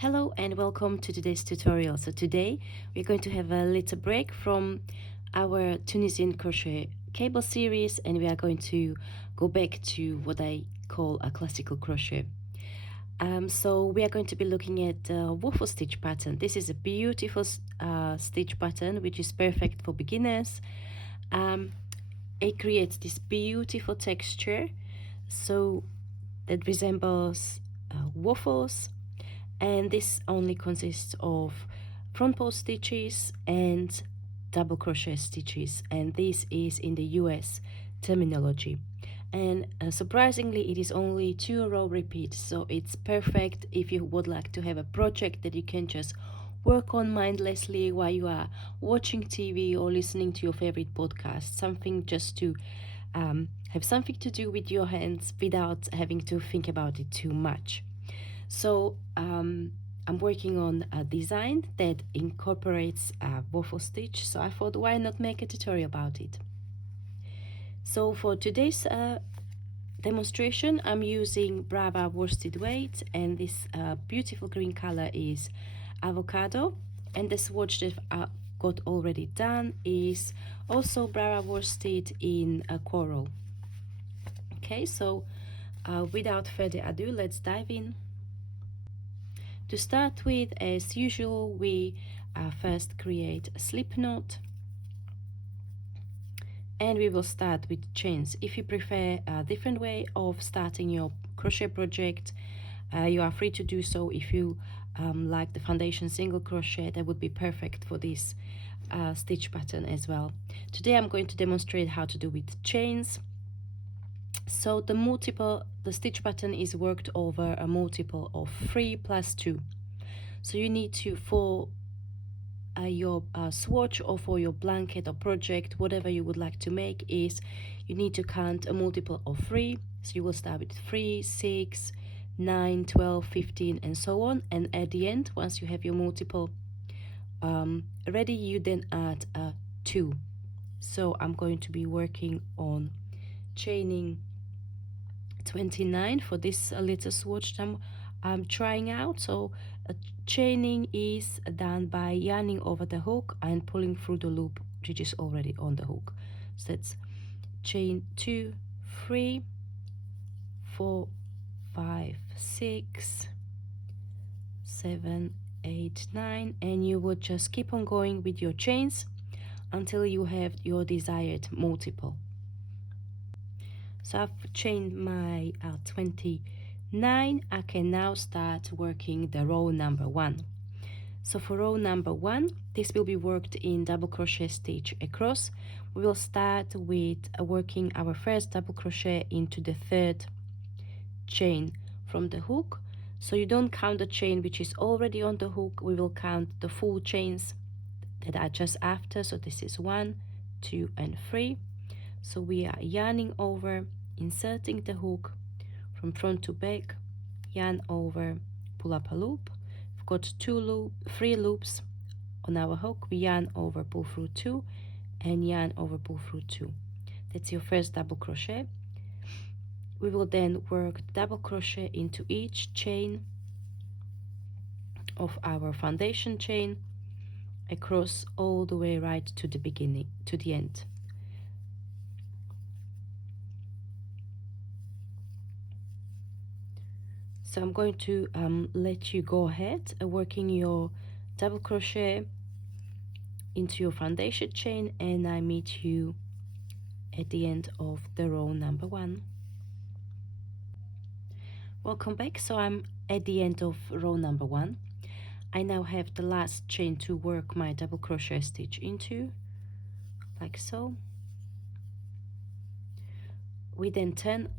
Hello and welcome to today's tutorial. So today we're going to have a little break from our Tunisian crochet cable series, and we are going to go back to what I call a classical crochet. So we are going to be looking at the waffle stitch pattern. This is a beautiful stitch pattern which is perfect for beginners. It creates this beautiful texture so that resembles waffles, and this only consists of front post stitches and double crochet stitches, and this is in the US terminology. And surprisingly, it is only 2-row repeats, so it's perfect if you would like to have a project that you can just work on mindlessly while you are watching TV or listening to your favorite podcast, something just to have something to do with your hands without having to think about it too much. So I'm working on a design that incorporates a waffle stitch, so I thought, why not make a tutorial about it? So for today's demonstration, I'm using Brava worsted weight, and this beautiful green color is avocado, and the swatch that I got already done is also Brava worsted in coral. Okay, so without further ado, let's dive in. To start with, as usual, we first create a slip knot, and we will start with chains. If you prefer a different way of starting your crochet project, you are free to do so. If you like the foundation single crochet, that would be perfect for this stitch pattern as well. Today I'm going to demonstrate how to do with chains. So the stitch pattern is worked over a multiple of 3 plus 2. So you need to, for your swatch or for your blanket or project, whatever you would like to make, is you need to count a multiple of 3. So you will start with 3, 6, 9, 12, 15 and so on, and at the end, once you have your multiple ready, you then add a 2. So I'm going to be working on chaining 29 for this little swatch that I'm trying out. So chaining is done by yarning over the hook and pulling through the loop which is already on the hook. So that's chain 2, 3, 4, 5, 6, 7, 8, 9, and you would just keep on going with your chains until you have your desired multiple. So I've chained my 29. I can now start working the row number 1. So for row number 1, this will be worked in double crochet stitch across. We will start with working our first double crochet into the 3rd chain from the hook. So you don't count the chain which is already on the hook, we will count the full chains that are just after. So this is 1, 2 and 3. So we are yarning over, inserting the hook from front to back, yarn over, pull up a loop. We've got 3 loops on our hook. We yarn over, pull through 2 and yarn over, pull through 2. That's your first double crochet. We will then work double crochet into each chain of our foundation chain across all the way right to the beginning, to the end. So I'm going to let you go ahead working your double crochet into your foundation chain, and I meet you at the end of the row number 1. Welcome back. So I'm at the end of row number 1. I now have the last chain to work my double crochet stitch into, like so. We then turn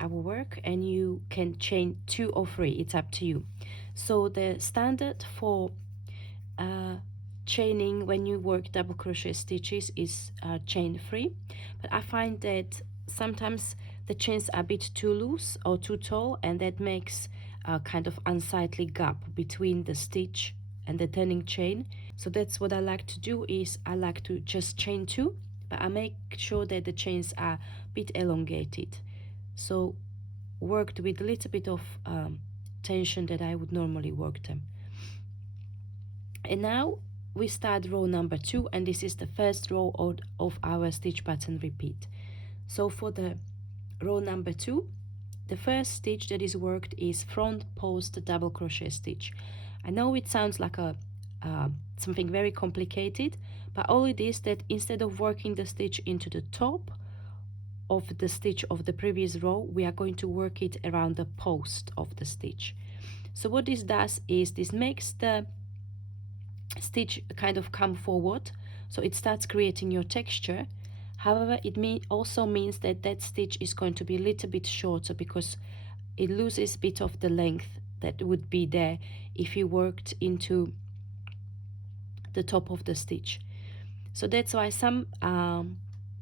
our work, and you can chain 2 or 3, it's up to you. So the standard for chaining when you work double crochet stitches is chain 3, but I find that sometimes the chains are a bit too loose or too tall, and that makes a kind of unsightly gap between the stitch and the turning chain. So that's what I like to do, is I like to just chain 2, but I make sure that the chains are a bit elongated. So worked with a little bit of tension that I would normally work them. And now we start row number 2, and this is the first row of our stitch pattern repeat. So for the row number 2, the first stitch that is worked is front post double crochet stitch. I know it sounds like a something very complicated, but all it is that instead of working the stitch into the top of the stitch of the previous row, we are going to work it around the post of the stitch. So what this does is this makes the stitch kind of come forward, so it starts creating your texture. However, it also means that that stitch is going to be a little bit shorter because it loses a bit of the length that would be there if you worked into the top of the stitch. So that's why some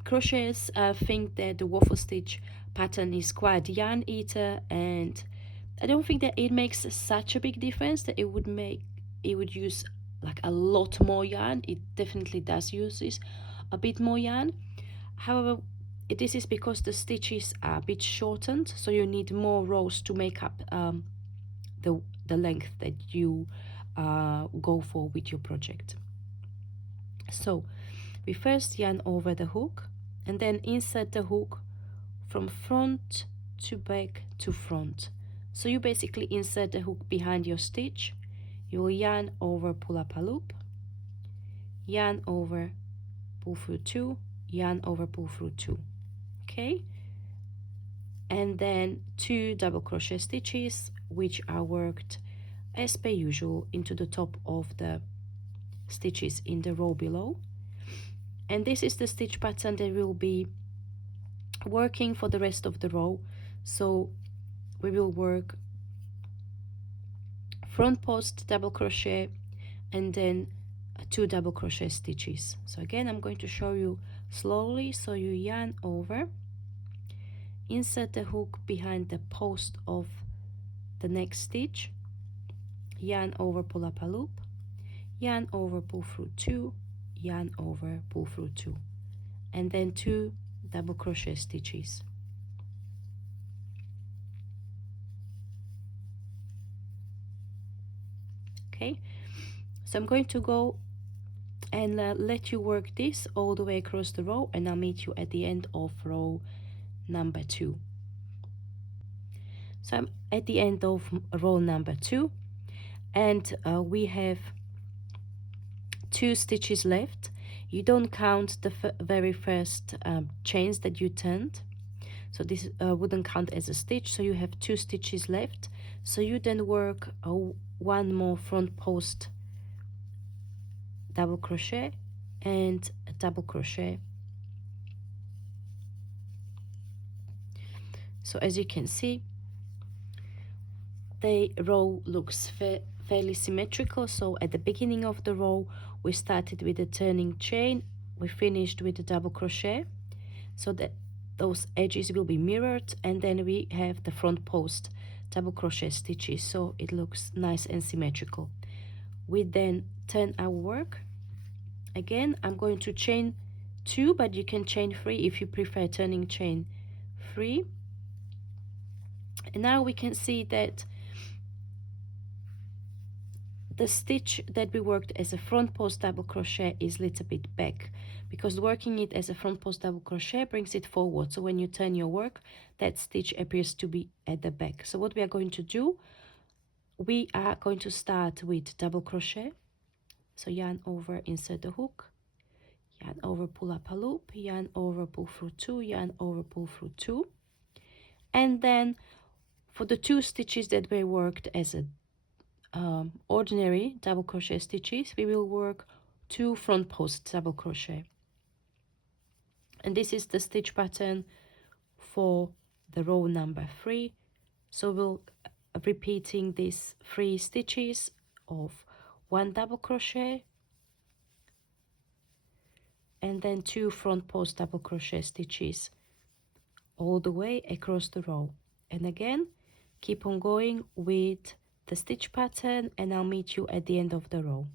crocheters think that the waffle stitch pattern is quite yarn eater, and I don't think that it makes such a big difference that it would use like a lot more yarn. It definitely does use a bit more yarn. However, this is because the stitches are a bit shortened, so you need more rows to make up the length that you go for with your project. So we first yarn over the hook and then insert the hook from front to back to front. So you basically insert the hook behind your stitch, you will yarn over, pull up a loop, yarn over, pull through 2, yarn over, pull through 2. Okay, and then 2 double crochet stitches which are worked as per usual into the top of the stitches in the row below. And this is the stitch pattern that will be working for the rest of the row. So we will work front post double crochet and then 2 double crochet stitches. So again, I'm going to show you slowly. So you yarn over, insert the hook behind the post of the next stitch, yarn over, pull up a loop, yarn over, pull through 2, yarn over, pull through 2, and then 2 double crochet stitches. Okay, so I'm going to go and let you work this all the way across the row, and I'll meet you at the end of row number 2. So I'm at the end of row number 2, and we have 2 stitches left. You don't count the very first chains that you turned, so this wouldn't count as a stitch, so you have 2 stitches left. So you then work 1 more front post double crochet and a double crochet. So as you can see, the row looks fairly symmetrical. So at the beginning of the row we started with a turning chain, we finished with a double crochet, so that those edges will be mirrored, and then we have the front post double crochet stitches, so it looks nice and symmetrical. We then turn our work. Again, I'm going to chain 2, but you can chain 3 if you prefer turning chain 3. And now we can see that the stitch that we worked as a front post double crochet is a little bit back, because working it as a front post double crochet brings it forward. So when you turn your work, that stitch appears to be at the back. So what we are going to do, we are going to start with double crochet. So yarn over, insert the hook, yarn over, pull up a loop, yarn over, pull through 2, yarn over, pull through 2, and then for the 2 stitches that we worked as a ordinary double crochet stitches, we will work 2 front post double crochet, and this is the stitch pattern for the row number 3. So we'll repeating these 3 stitches of 1 double crochet and then 2 front post double crochet stitches all the way across the row. And again, keep on going with the stitch pattern, and I'll meet you at the end of the row.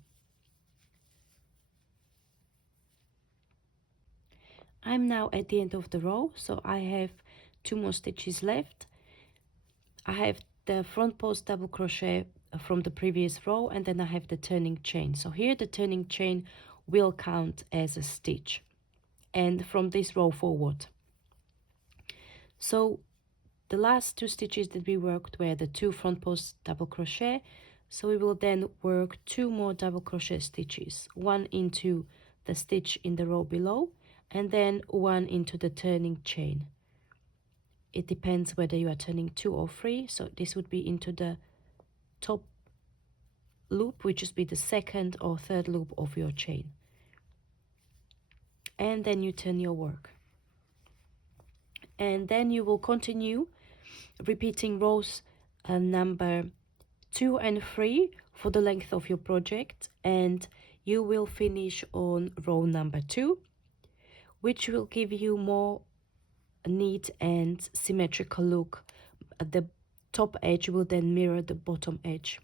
I'm now at the end of the row, so I have 2 more stitches left. I have the front post double crochet from the previous row, and then I have the turning chain. So here the turning chain will count as a stitch, and from this row forward. So the last 2 stitches that we worked were the 2 front post double crochet, so we will then work 2 more double crochet stitches, one into the stitch in the row below and then one into the turning chain. It depends whether you are turning 2 or 3, so this would be into the top loop, which would be the second or third loop of your chain, and then you turn your work, and then you will continue repeating rows number 2 and 3 for the length of your project, and you will finish on row number 2, which will give you more neat and symmetrical look. The top edge will then mirror the bottom edge.